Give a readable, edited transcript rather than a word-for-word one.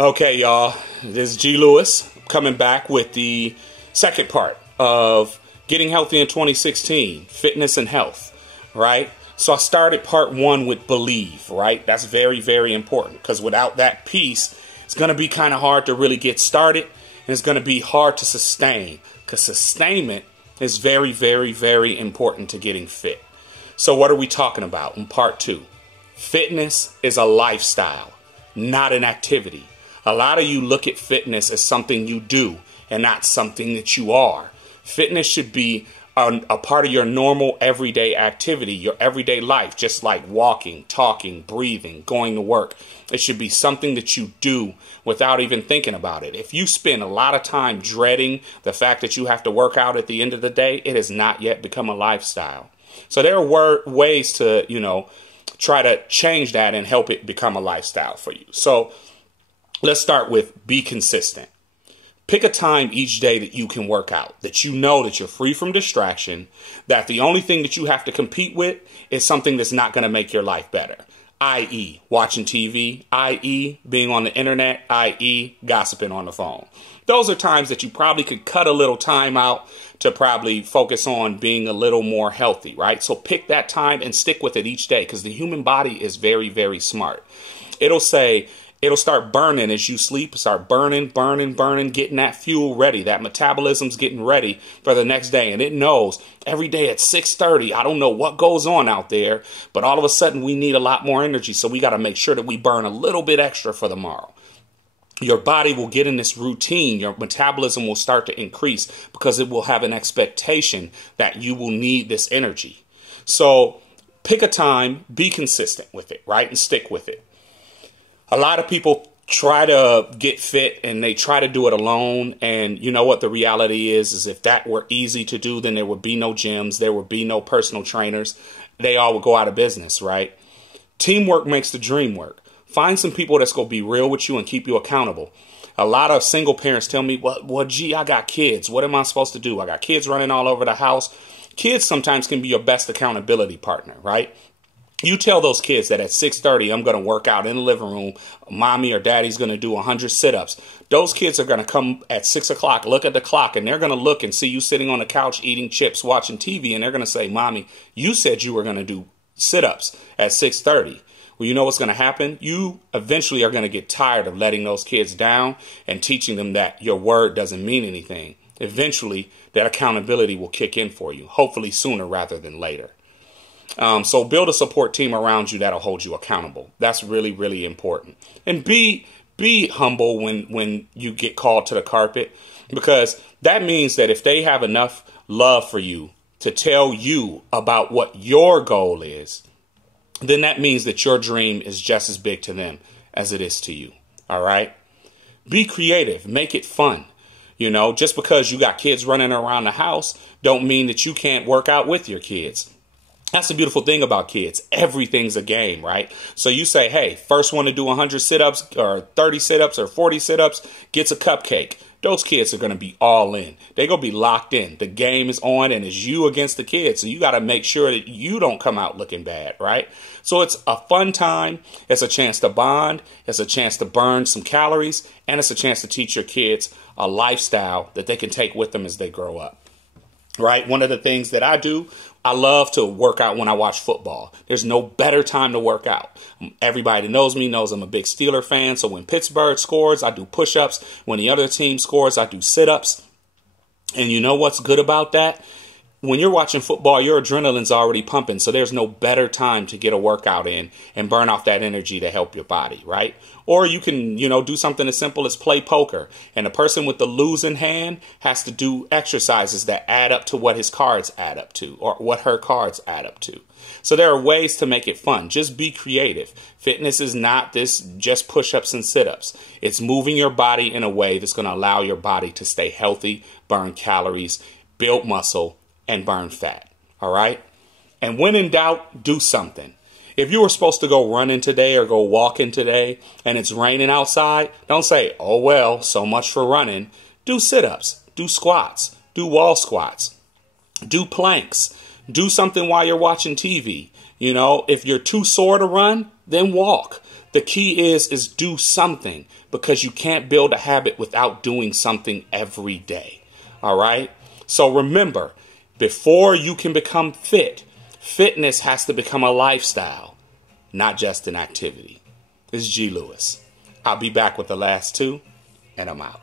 Okay, y'all, this is G. Lewis coming back with the second part of Getting Healthy in 2016, Fitness and Health, right? So I started part one with believe, right? That's very, very important because without that piece, it's going to be kind of hard to really get started and it's going to be hard to sustain because sustainment is very, very, very important to getting fit. So what are we talking about in part two? Fitness is a lifestyle, not an activity. A lot of you look at fitness as something you do and not something that you are. Fitness should be a part of your normal everyday activity, your everyday life, just like walking, talking, breathing, going to work. It should be something that you do without even thinking about it. If you spend a lot of time dreading the fact that you have to work out at the end of the day, it has not yet become a lifestyle. So there are ways to, try to change that and help it become a lifestyle for you. So let's start with be consistent. Pick a time each day that you can work out, that you know that you're free from distraction, that the only thing that you have to compete with is something that's not going to make your life better, i.e. watching TV, i.e. being on the internet, i.e. gossiping on the phone. Those are times that you probably could cut a little time out to probably focus on being a little more healthy, right? So pick that time and stick with it each day because the human body is very, very smart. It'll start burning as you sleep, start burning, getting that fuel ready. That metabolism's getting ready for the next day. And it knows every day at 6:30, I don't know what goes on out there, but all of a sudden we need a lot more energy. So we got to make sure that we burn a little bit extra for tomorrow. Your body will get in this routine. Your metabolism will start to increase because it will have an expectation that you will need this energy. So pick a time, be consistent with it, right? And stick with it. A lot of people try to get fit and they try to do it alone. And you know what the reality is if that were easy to do, then there would be no gyms. There would be no personal trainers. They all would go out of business, right? Teamwork makes the dream work. Find some people that's going to be real with you and keep you accountable. A lot of single parents tell me, well, gee, I got kids. What am I supposed to do? I got kids running all over the house. Kids sometimes can be your best accountability partner, right? You tell those kids that at 6:30, I'm going to work out in the living room. Mommy or daddy's going to do 100 sit-ups. Those kids are going to come at 6 o'clock, look at the clock, and they're going to look and see you sitting on the couch eating chips, watching TV, and they're going to say, Mommy, you said you were going to do sit-ups at 6:30. Well, you know what's going to happen? You eventually are going to get tired of letting those kids down and teaching them that your word doesn't mean anything. Eventually, that accountability will kick in for you, hopefully sooner rather than later. So build a support team around you that'll hold you accountable. That's really, really important. And be humble when you get called to the carpet, because that means that if they have enough love for you to tell you about what your goal is, then that means that your dream is just as big to them as it is to you. All right. Be creative. Make it fun. Just because you got kids running around the house don't mean that you can't work out with your kids. That's the beautiful thing about kids. Everything's a game, right? So you say, hey, first one to do 100 sit-ups or 30 sit-ups or 40 sit-ups gets a cupcake. Those kids are going to be all in. They're going to be locked in. The game is on and it's you against the kids. So you got to make sure that you don't come out looking bad, right? So it's a fun time. It's a chance to bond. It's a chance to burn some calories. And it's a chance to teach your kids a lifestyle that they can take with them as they grow up. Right? One of the things that I do, I love to work out when I watch football. There's no better time to work out. Everybody that knows me knows I'm a big Steeler fan. So when Pittsburgh scores, I do push-ups. When the other team scores, I do sit-ups. And you know what's good about that? When you're watching football, your adrenaline's already pumping. So there's no better time to get a workout in and burn off that energy to help your body, right? Or you can, do something as simple as play poker. And the person with the losing hand has to do exercises that add up to what his cards add up to or what her cards add up to. So there are ways to make it fun. Just be creative. Fitness is not this just push-ups and sit-ups. It's moving your body in a way that's going to allow your body to stay healthy, burn calories, build muscle, and burn fat. All right. And when in doubt, do something. If you were supposed to go running today or go walking today and it's raining outside, don't say, oh, well, so much for running. Do sit-ups, do squats, do wall squats, do planks, do something while you're watching TV. If you're too sore to run, then walk. The key is do something, because you can't build a habit without doing something every day. All right. So remember, before you can become fit, fitness has to become a lifestyle, not just an activity. This is G. Lewis. I'll be back with the last two, and I'm out.